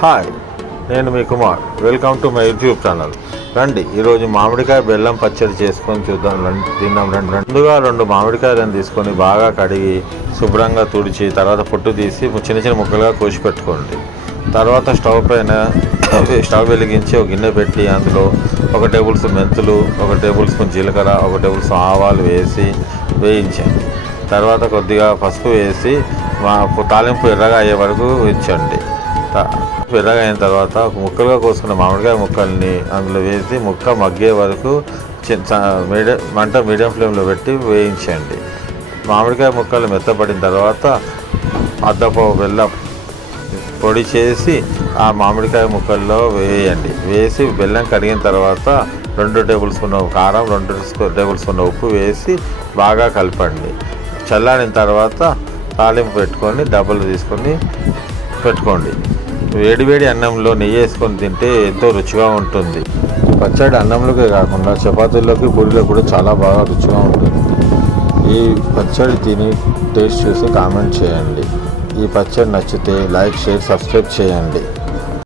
Hi, నేను మీ Kumar. Welcome to my YouTube channel. రండి, ఈరోజు మామిడికాయ బెల్లం పచ్చడి చేసుకొని చూద్దాం. తిన్నాం. ముందుగా 2 మామిడికాయలను తీసుకొని బాగా కడిగి శుభ్రంగా తుడిచి తర్వాత పొట్టు తీసి చిన్న చిన్న ముక్కలుగా కోసి పెట్టుకోండి. తర్వాత స్టవ్ వెలిగించి ఒక గిన్నె పెట్టి అందులో 1 టేబుల్ స్పూన్ మెంతులు, 1 టేబుల్ స్పూన్ జీలకర్ర, 1 టేబుల్ స్పూన్ ఆవాలు వేసి వేయించండి. తర్వాత కొద్దిగా పసుపు వేసి తాలింపు ఎర్రగా అయ్యే వరకు ఉంచండి. ఎర్రగా అయిన తర్వాత ముక్కలుగా కోసుకున్న మామిడికాయ ముక్కల్ని అందులో వేసి ముక్క మగ్గే వరకు మీడియం ఫ్లేమ్లో పెట్టి వేయించండి. మామిడికాయ ముక్కలు మెత్తపడిన తర్వాత అద్దపావు బెల్లం పొడి చేసి ఆ మామిడికాయ ముక్కల్లో వేయండి. వేసి బెల్లం కరిగిన తర్వాత 2 టేబుల్ స్పూన్ కారం, 2 టేబుల్ స్పూన్ ఉప్పు వేసి బాగా కలపండి. చల్లారిన తర్వాత తాలింపు పెట్టుకొని డబ్బులు తీసుకొని పెట్టుకోండి. వేడివేడి అన్నంలో నెయ్యి వేసుకొని తింటే ఎంతో రుచిగా ఉంటుంది. పచ్చడి అన్నంలోకే కాకుండా చపాతీల్లోకి, పూరీలో కూడా చాలా బాగా రుచిగా ఉంటుంది. ఈ పచ్చడి తిని టేస్ట్ చూసి కామెంట్ చేయండి. ఈ పచ్చడి నచ్చితే లైక్, షేర్, సబ్స్క్రైబ్ చేయండి.